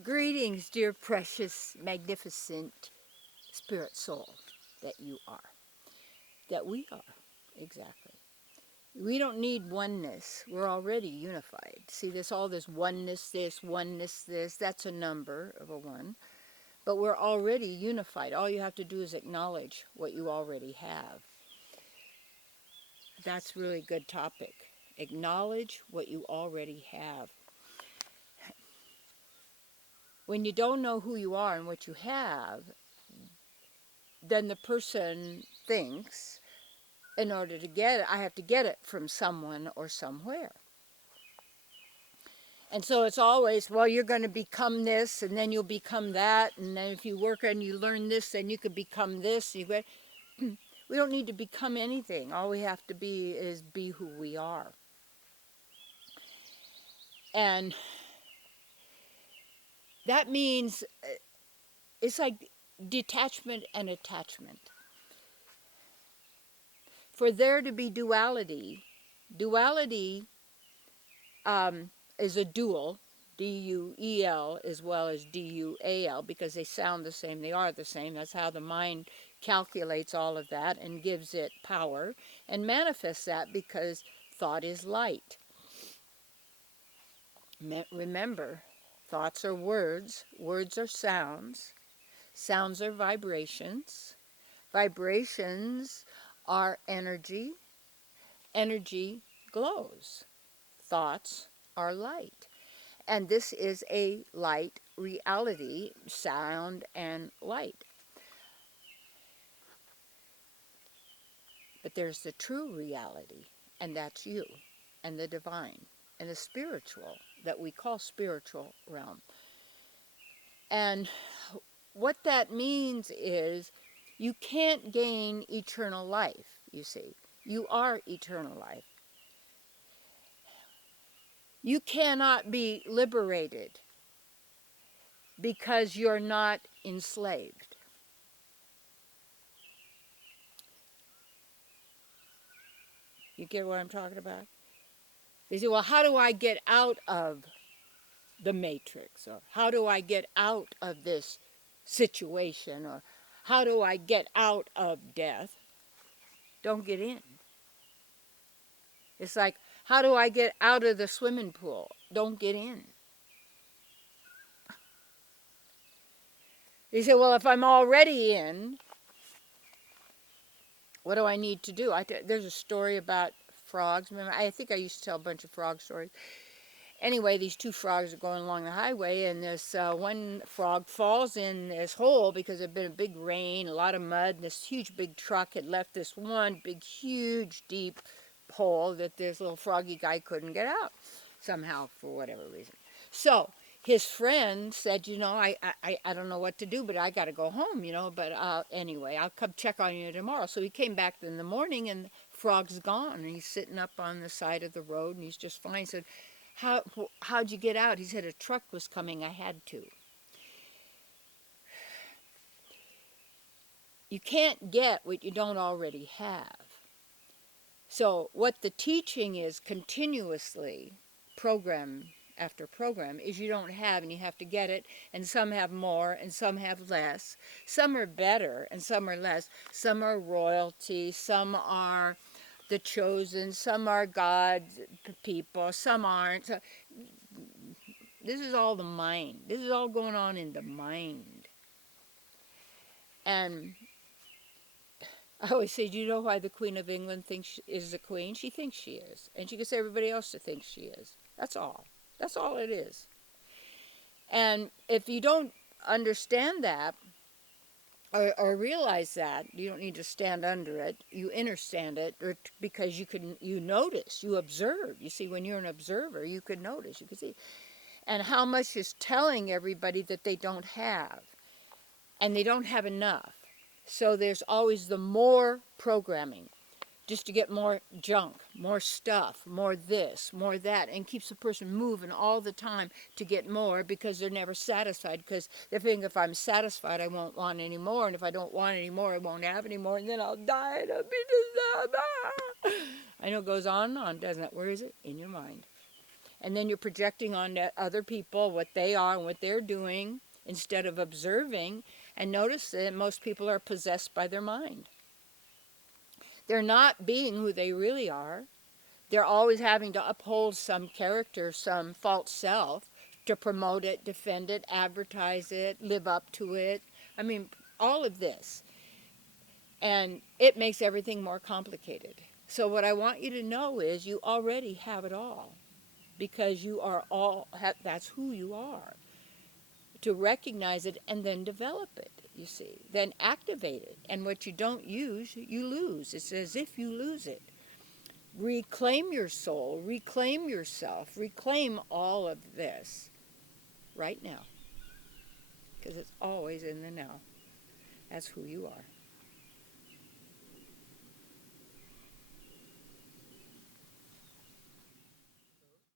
Greetings, dear precious, magnificent spirit soul that you are, that we are, exactly. We don't need oneness. We're already unified. See, all this oneness, this, that's a number of a one. But we're already unified. All you have to do is acknowledge what you already have. That's really good topic. Acknowledge what you already have. When you don't know who you are and what you have, then the person thinks, in order to get it, I have to get it from someone or somewhere. And so it's always, well, you're going to become this, and then you'll become that, and then if you work and you learn this, then you could become this. We don't need to become anything. All we have to be is be who we are. And that means it's like detachment and attachment. For there to be duality is a dual, D-U-E-L, as well as D-U-A-L, because they sound the same, they are the same. That's how the mind calculates all of that and gives it power and manifests that, because thought is light. Remember, thoughts are words, words are sounds, sounds are vibrations, vibrations are energy, energy glows, thoughts are light. And this is a light reality, sound and light. But there's the true reality, and that's you, and the divine, and the spiritual, that we call spiritual realm. And what that means is you can't gain eternal life, you see. You are eternal life. You cannot be liberated because you're not enslaved. You get what I'm talking about? They say, well, how do I get out of the matrix? Or how do I get out of this situation? Or how do I get out of death? Don't get in. It's like, how do I get out of the swimming pool? Don't get in. They say, well, if I'm already in, what do I need to do? There's a story about frogs. Remember, I think I used to tell a bunch of frog stories. Anyway, these two frogs are going along the highway, and this one frog falls in this hole because there'd been a big rain, a lot of mud, and this huge big truck had left this one big, huge, deep hole that this little froggy guy couldn't get out somehow for whatever reason. So his friend said, I don't know what to do, but I got to go home, but anyway, I'll come check on you tomorrow. So he came back in the morning, and the frog's gone, and he's sitting up on the side of the road, and he's just fine. He said, how'd you get out? He said, a truck was coming, I had to. You can't get what you don't already have. So what the teaching is continuously, program after program, is you don't have, and you have to get it, and some have more and some have less. Some are better and some are less. Some are royalty, some are the chosen, some are God's people, some aren't. So this is all the mind. This is all going on in the mind. And I always say, do you know why the Queen of England thinks she is the Queen? She thinks she is. And she gets everybody else to think she is. That's all. That's all it is. And if you don't understand that, or realize that, you don't need to stand under it. You understand it, because you notice, you observe. You see, when you're an observer, you can notice, you can see. And how much is telling everybody that they don't have. And they don't have enough. So there's always the more programming, just to get more junk, more stuff, more this, more that, and keeps the person moving all the time to get more, because they're never satisfied, because they think, if I'm satisfied, I won't want any more, and if I don't want any more, I won't have any more, and then I'll die and I'll be disturbed. I know it goes on and on, doesn't it? Where is it? In your mind. And then you're projecting on other people what they are and what they're doing instead of observing. And notice that most people are possessed by their mind. They're not being who they really are. They're always having to uphold some character, some false self to promote it, defend it, advertise it, live up to it. I mean, all of this. And it makes everything more complicated. So what I want you to know is you already have it all because you are all, that's who you are. To recognize it and then develop it, you see, then activate it. And what you don't use, you lose. It's as if you lose it. Reclaim your soul, reclaim yourself, reclaim all of this right now because it's always in the now. That's who you are.